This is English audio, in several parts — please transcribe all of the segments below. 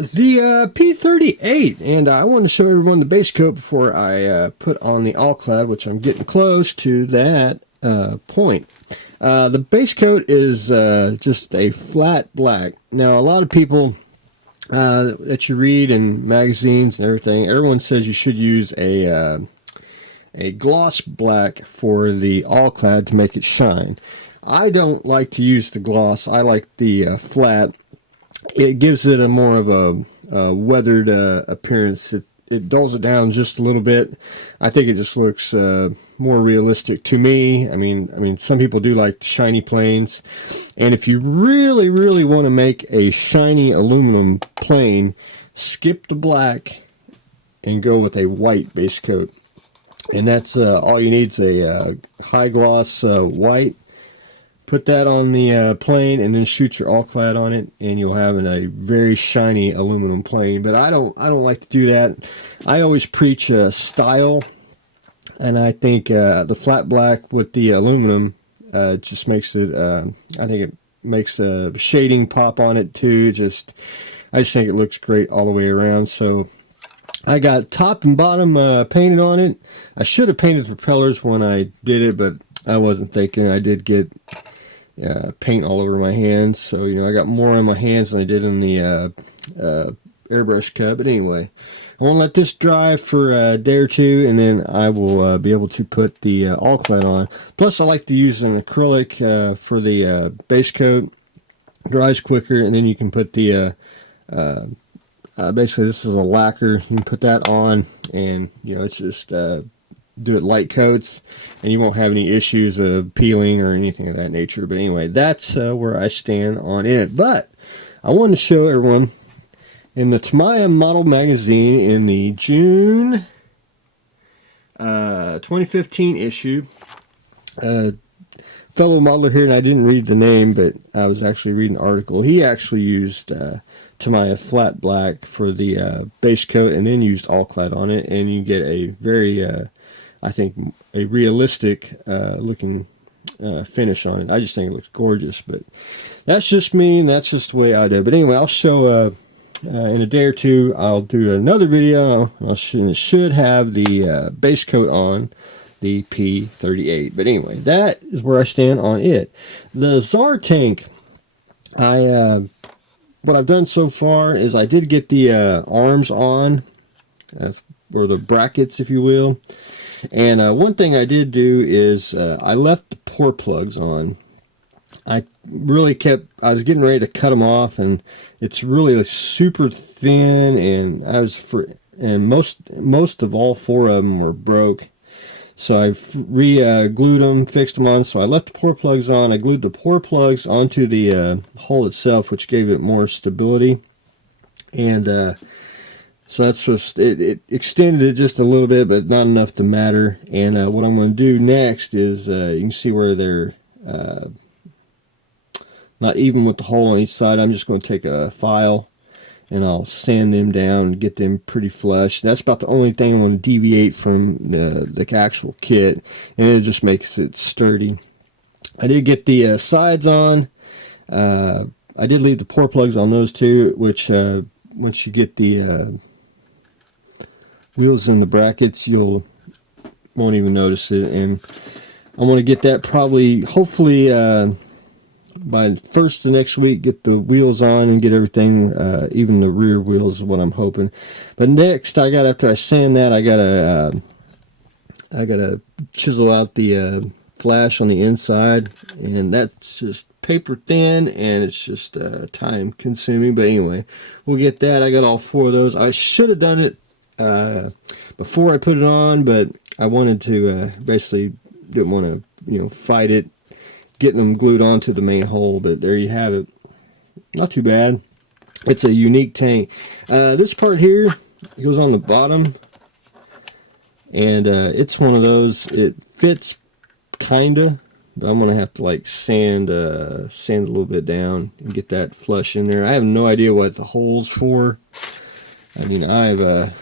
The P38, and I wanted to show everyone the base coat before I put on the all-clad, which I'm getting close to that point. The base coat is just a flat black. Now, a lot of people that you read in magazines and everything, everyone says you should use a gloss black for the all-clad to make it shine. I don't like to use the gloss. I like the flat. It gives it a more of a weathered appearance. It dulls it down just a little bit. I think it just looks more realistic to me. I mean, some people do like shiny planes, and if you really, really want to make a shiny aluminum plane, skip the black and go with a white base coat, and that's all you need is a high gloss white. Put that on the plane and then shoot your all-clad on it, and you'll have a very shiny aluminum plane. But I don't like to do that. I always preach style, and I think the flat black with the aluminum just makes it. I think it makes the shading pop on it too. I just think it looks great all the way around. So I got top and bottom painted on it. I should have painted the propellers when I did it, but I wasn't thinking. I did get paint all over my hands, so I got more on my hands than I did in the airbrush cut. But anyway, I want to let this dry for a day or two, and then I will be able to put the all-clad on. Plus, I like to use an acrylic for the base coat. Dries quicker, and then you can put the basically this is a lacquer. You can put that on, and it's just do it light coats, and you won't have any issues of peeling or anything of that nature. But anyway, that's where I stand on it. But I wanted to show everyone in the Tamiya Model Magazine in the June 2015 issue, fellow modeler here, and I didn't read the name, but I was actually reading an article. He actually used Tamiya flat black for the base coat and then used all-clad on it, and you get a very I think a realistic looking finish on it. I just think it looks gorgeous, but that's just me, and that's just the way I do it. But anyway, I'll show in a day or two, I'll do another video. It should have the base coat on the P38. But anyway, that is where I stand on it. The Tsar tank, what I've done so far is I did get the arms on, or the brackets, if you will. And one thing I did do is I left the pour plugs on. I was getting ready to cut them off, and it's really super thin, and most of all four of them were broke. So I glued them, fixed them on. So I left the pour plugs on. I glued the pour plugs onto the hole itself, which gave it more stability. And so that's just, it extended it just a little bit, but not enough to matter. And what I'm going to do next is, you can see where they're not even with the hole on each side. I'm just going to take a file and I'll sand them down and get them pretty flush. That's about the only thing I want to deviate from the actual kit, and it just makes it sturdy. I did get the sides on. I did leave the pour plugs on those too, which once you get the wheels in the brackets, you won't even notice it. And I want to get that hopefully by first of next week, get the wheels on and get everything, even the rear wheels is what I'm hoping. But next, after I sand that, I gotta chisel out the flash on the inside, and that's just paper thin, and it's just time consuming. But anyway, we'll get that. I got all four of those. I should have done it before I put it on, but I wanted to basically didn't want to fight it getting them glued onto the main hole. But there you have it. Not too bad. It's a unique tank. This part here goes on the bottom, and it's one of those, it fits kinda, but I'm gonna have to like sand a little bit down and get that flush in there. I have no idea what the hole's for. I mean, I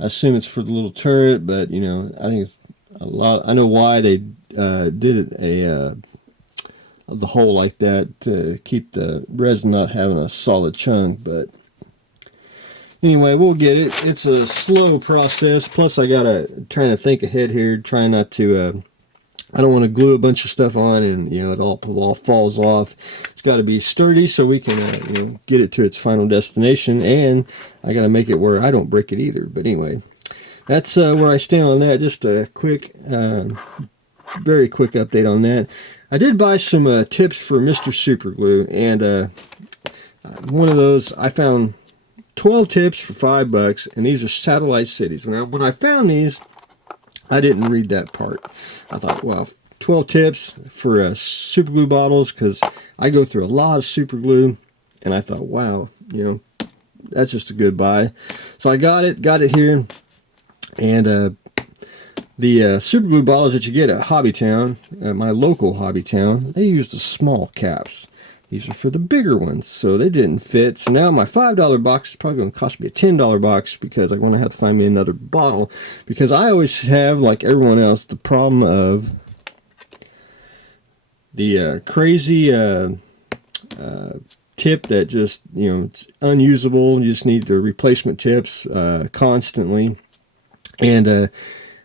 assume it's for the little turret, but I think it's a lot. I know why they did it of the hole like that to keep the resin not having a solid chunk. But anyway, we'll get it. It's a slow process. Plus, I gotta trying to think ahead here, trying not to. I don't want to glue a bunch of stuff on and it all falls off. It's got to be sturdy so we can get it to its final destination, and I got to make it where I don't break it either. But anyway, that's where I stand on that. Just a quick, very quick update on that. I did buy some tips for Mr. Super Glue, and one of those I found 12 tips for $5, and these are satellite cities. When I found these, I didn't read that part. I thought, well, 12 tips for super glue bottles, because I go through a lot of super glue, and I thought, wow, that's just a good buy. So I got it here, and the super glue bottles that you get at Hobbytown, my local Hobbytown, they use the small caps. These are for the bigger ones, so they didn't fit. So now my $5 box is probably going to cost me a $10 box, because I'm going to have to find me another bottle. Because I always have, like everyone else, the problem of the crazy tip that just, it's unusable. You just need the replacement tips constantly. And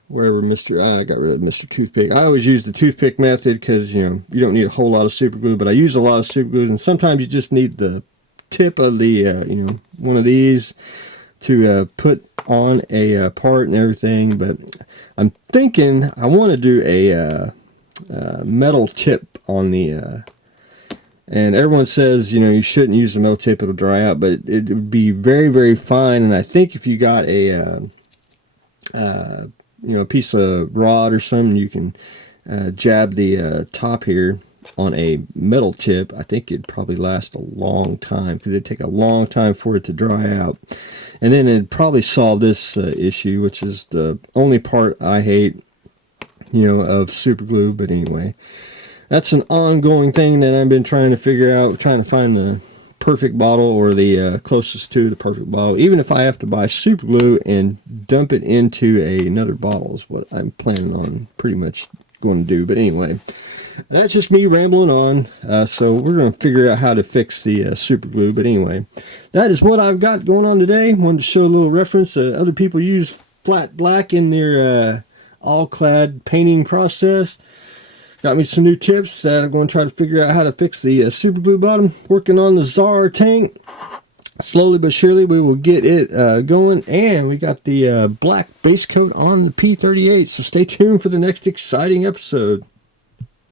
wherever I got rid of Mr. Toothpick. I always use the toothpick method because, you don't need a whole lot of super glue, but I use a lot of super glues, and sometimes you just need the tip of the, one of these to put on a part and everything. But I'm thinking I want to do a metal tip on the, and everyone says, you shouldn't use the metal tip, it'll dry out, but it would be very, very fine. And I think if you got a piece of rod or something, you can jab the top here on a metal tip. I think it'd probably last a long time, because it'd take a long time for it to dry out. And then it'd probably solve this issue, which is the only part I hate, of super glue. But anyway, that's an ongoing thing that I've been trying to figure out, trying to find the perfect bottle, or the closest to the perfect bottle. Even if I have to buy super glue and dump it into another bottle is what I'm planning on pretty much going to do. But anyway, that's just me rambling on. So we're going to figure out how to fix the super glue. But anyway, that is what I've got going on today. Wanted to show a little reference. Other people use flat black in their all-clad painting process. Got me some new tips that I'm going to try to figure out how to fix the super glue bottom. Working on the Tsar tank. Slowly but surely we will get it going. And we got the black base coat on the P38. So stay tuned for the next exciting episode.